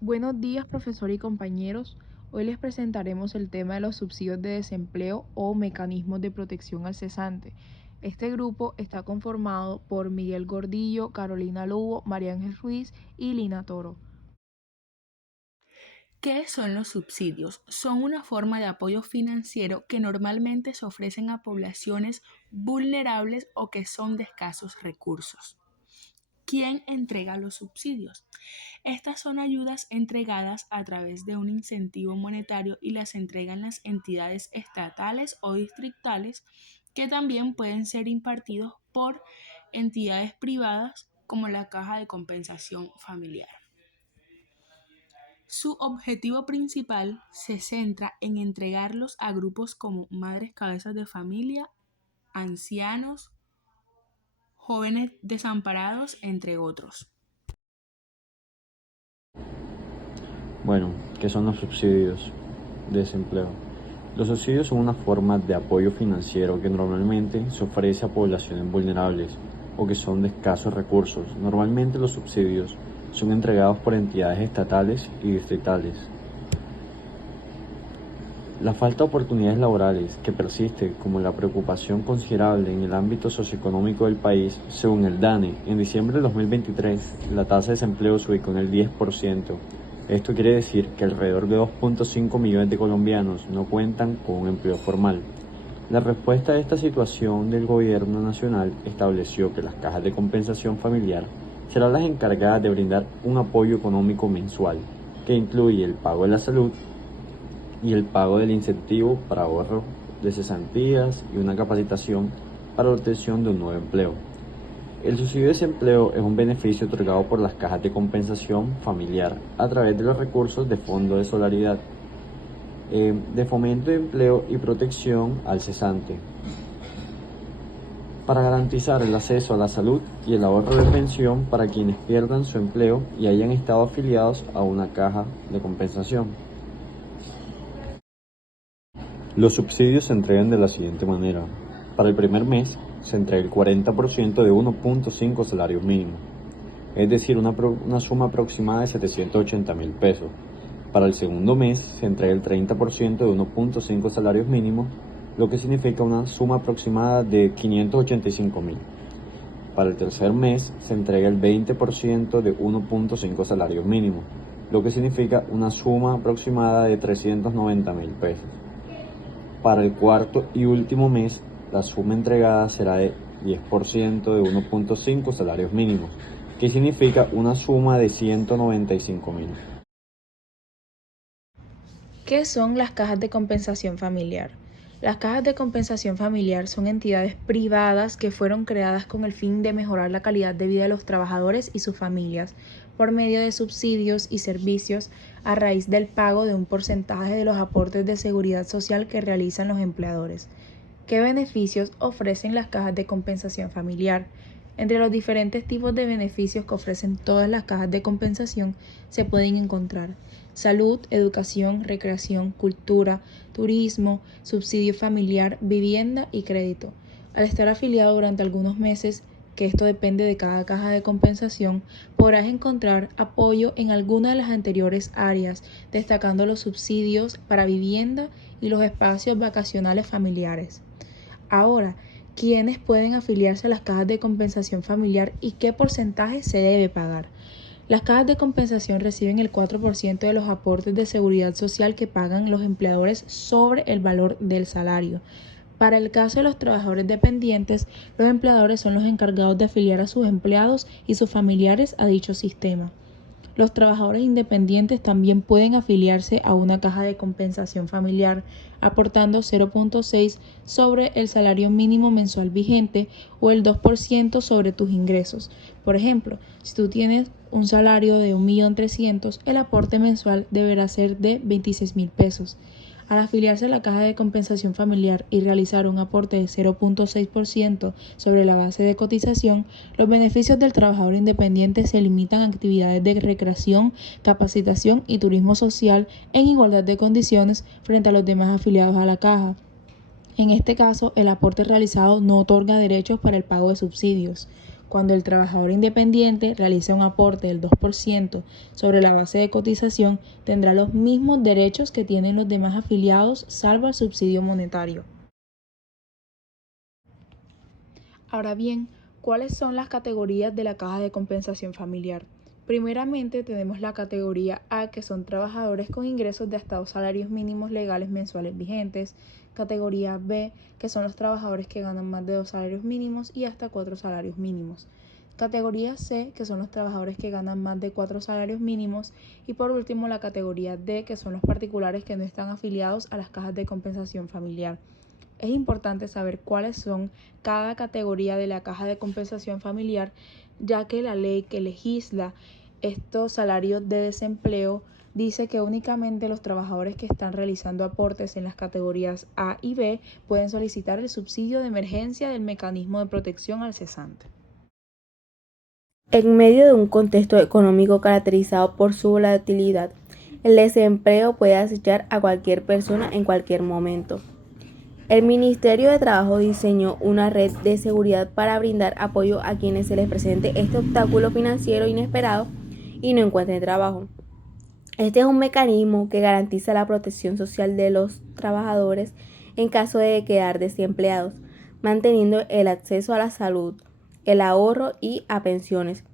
Buenos días, profesor y compañeros. Hoy les presentaremos el tema de los subsidios de desempleo o mecanismos de protección al cesante. Este grupo está conformado por Miguel Gordillo, Carolina Lugo, María Ángel Ruiz y Lina Toro. ¿Qué son los subsidios? Son una forma de apoyo financiero que normalmente se ofrecen a poblaciones vulnerables o que son de escasos recursos. ¿Quién entrega los subsidios? Estas son ayudas entregadas a través de un incentivo monetario y las entregan las entidades estatales o distritales, que también pueden ser impartidos por entidades privadas como la Caja de Compensación Familiar. Su objetivo principal se centra en entregarlos a grupos como madres cabezas de familia, ancianos, jóvenes desamparados, entre otros. Bueno, ¿qué son los subsidios de desempleo? Los subsidios son una forma de apoyo financiero que normalmente se ofrece a poblaciones vulnerables o que son de escasos recursos. Normalmente los subsidios son entregados por entidades estatales y distritales. La falta de oportunidades laborales que persiste como la preocupación considerable en el ámbito socioeconómico del país, según el DANE, en diciembre de 2023 la tasa de desempleo se ubicó en el 10%. Esto quiere decir que alrededor de 2.5 millones de colombianos no cuentan con un empleo formal. La respuesta a esta situación del gobierno nacional estableció que las cajas de compensación familiar serán las encargadas de brindar un apoyo económico mensual, que incluye el pago de la salud y el pago del incentivo para ahorro de cesantías y una capacitación para la obtención de un nuevo empleo. El subsidio de desempleo es un beneficio otorgado por las cajas de compensación familiar a través de los recursos de Fondo de Solidaridad, de Fomento de Empleo y Protección al Cesante, para garantizar el acceso a la salud y el ahorro de pensión para quienes pierdan su empleo y hayan estado afiliados a una caja de compensación. Los subsidios se entregan de la siguiente manera. Para el primer mes se entrega el 40% de 1.5 salarios mínimos, es decir, una suma aproximada de 780.000 pesos. Para el segundo mes se entrega el 30% de 1.5 salarios mínimos, lo que significa una suma aproximada de 585.000. Para el tercer mes se entrega el 20% de 1.5 salarios mínimos, lo que significa una suma aproximada de 390.000 pesos. Para el cuarto y último mes, la suma entregada será de 10% de 1.5 salarios mínimos, que significa una suma de 195.000. ¿Qué son las cajas de compensación familiar? Las cajas de compensación familiar son entidades privadas que fueron creadas con el fin de mejorar la calidad de vida de los trabajadores y sus familias por medio de subsidios y servicios a raíz del pago de un porcentaje de los aportes de seguridad social que realizan los empleadores. ¿Qué beneficios ofrecen las cajas de compensación familiar? Entre los diferentes tipos de beneficios que ofrecen todas las cajas de compensación se pueden encontrar salud, educación, recreación, cultura, turismo, subsidio familiar, vivienda y crédito. Al estar afiliado durante algunos meses, que esto depende de cada caja de compensación, podrás encontrar apoyo en alguna de las anteriores áreas, destacando los subsidios para vivienda y los espacios vacacionales familiares. Ahora, ¿quiénes pueden afiliarse a las cajas de compensación familiar y qué porcentaje se debe pagar? Las cajas de compensación reciben el 4% de los aportes de seguridad social que pagan los empleadores sobre el valor del salario. Para el caso de los trabajadores dependientes, los empleadores son los encargados de afiliar a sus empleados y sus familiares a dicho sistema. Los trabajadores independientes también pueden afiliarse a una caja de compensación familiar, aportando 0.6 sobre el salario mínimo mensual vigente o el 2% sobre tus ingresos. Por ejemplo, si tú tienes un salario de 1.300.000, el aporte mensual deberá ser de 26.000 pesos. Al afiliarse a la caja de compensación familiar y realizar un aporte de 0.6% sobre la base de cotización, los beneficios del trabajador independiente se limitan a actividades de recreación, capacitación y turismo social en igualdad de condiciones frente a los demás afiliados a la caja. En este caso, el aporte realizado no otorga derechos para el pago de subsidios. Cuando el trabajador independiente realiza un aporte del 2% sobre la base de cotización, tendrá los mismos derechos que tienen los demás afiliados, salvo el subsidio monetario. Ahora bien, ¿cuáles son las categorías de la caja de compensación familiar? Primeramente tenemos la categoría A, que son trabajadores con ingresos de hasta 2 salarios mínimos legales mensuales vigentes. Categoría B, que son los trabajadores que ganan más de 2 salarios mínimos y hasta 4 salarios mínimos. Categoría C, que son los trabajadores que ganan más de 4 salarios mínimos. Y por último, la categoría D, que son los particulares que no están afiliados a las cajas de compensación familiar. Es importante saber cuáles son cada categoría de la caja de compensación familiar, ya que la ley que legisla estos salarios de desempleo dice que únicamente los trabajadores que están realizando aportes en las categorías A y B pueden solicitar el subsidio de emergencia del mecanismo de protección al cesante. En medio de un contexto económico caracterizado por su volatilidad, el desempleo puede acechar a cualquier persona en cualquier momento. El Ministerio de Trabajo diseñó una red de seguridad para brindar apoyo a quienes se les presente este obstáculo financiero inesperado y no encuentren trabajo. Este es un mecanismo que garantiza la protección social de los trabajadores en caso de quedar desempleados, manteniendo el acceso a la salud, el ahorro y a pensiones,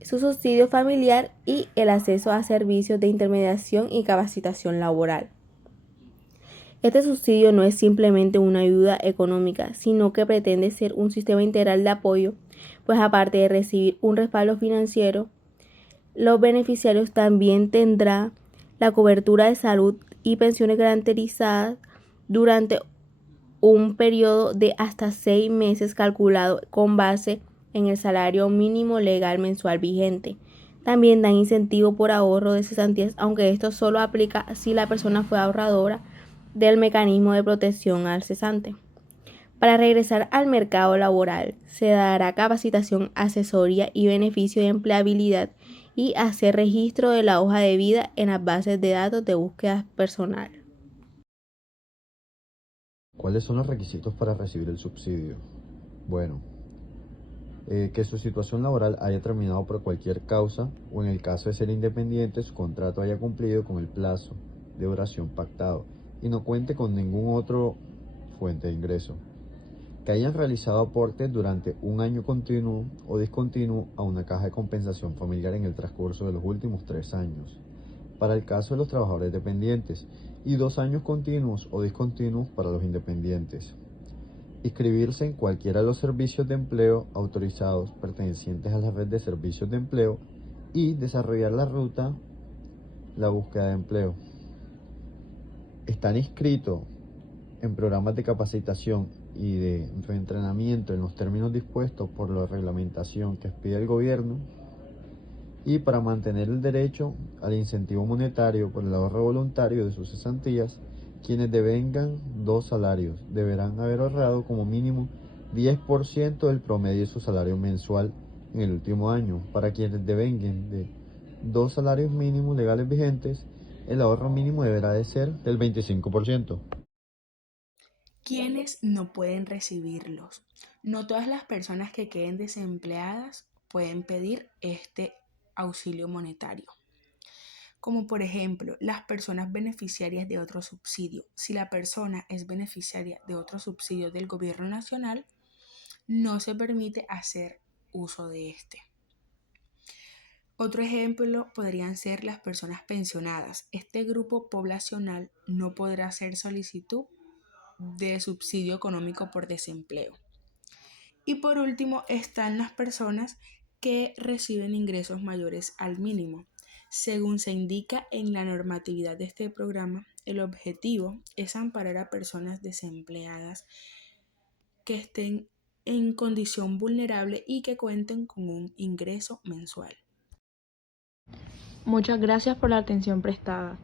su subsidio familiar y el acceso a servicios de intermediación y capacitación laboral. Este subsidio no es simplemente una ayuda económica, sino que pretende ser un sistema integral de apoyo, pues aparte de recibir un respaldo financiero, los beneficiarios también tendrán la cobertura de salud y pensiones garantizadas durante un periodo de hasta 6 meses calculado con base en el salario mínimo legal mensual vigente. También dan incentivo por ahorro de cesantías, aunque esto solo aplica si la persona fue ahorradora del mecanismo de protección al cesante. Para regresar al mercado laboral, se dará capacitación, asesoría y beneficio de empleabilidad y hacer registro de la hoja de vida en las bases de datos de búsqueda personal. ¿Cuáles son los requisitos para recibir el subsidio? Bueno, que su situación laboral haya terminado por cualquier causa o en el caso de ser independiente su contrato haya cumplido con el plazo de duración pactado y no cuente con ningún otro fuente de ingreso. Que hayan realizado aportes durante un año continuo o discontinuo a una caja de compensación familiar en el transcurso de los últimos 3 años. Para el caso de los trabajadores dependientes y 2 años continuos o discontinuos para los independientes. Inscribirse en cualquiera de los servicios de empleo autorizados pertenecientes a la red de servicios de empleo y desarrollar la búsqueda de empleo. Estar inscrito en programas de capacitación y de reentrenamiento en los términos dispuestos por la reglamentación que expide el gobierno y para mantener el derecho al incentivo monetario por el ahorro voluntario de sus cesantías. Quienes devengan 2 salarios deberán haber ahorrado como mínimo 10% del promedio de su salario mensual en el último año. Para quienes devenguen de 2 salarios mínimos legales vigentes, el ahorro mínimo deberá de ser del 25%. ¿Quiénes no pueden recibirlos? No todas las personas que queden desempleadas pueden pedir este auxilio monetario, como por ejemplo las personas beneficiarias de otro subsidio. Si la persona es beneficiaria de otro subsidio del gobierno nacional, no se permite hacer uso de este. Otro ejemplo podrían ser las personas pensionadas. Este grupo poblacional no podrá hacer solicitud de subsidio económico por desempleo. Y por último están las personas que reciben ingresos mayores al mínimo. Según se indica en la normatividad de este programa, el objetivo es amparar a personas desempleadas que estén en condición vulnerable y que cuenten con un ingreso mensual. Muchas gracias por la atención prestada.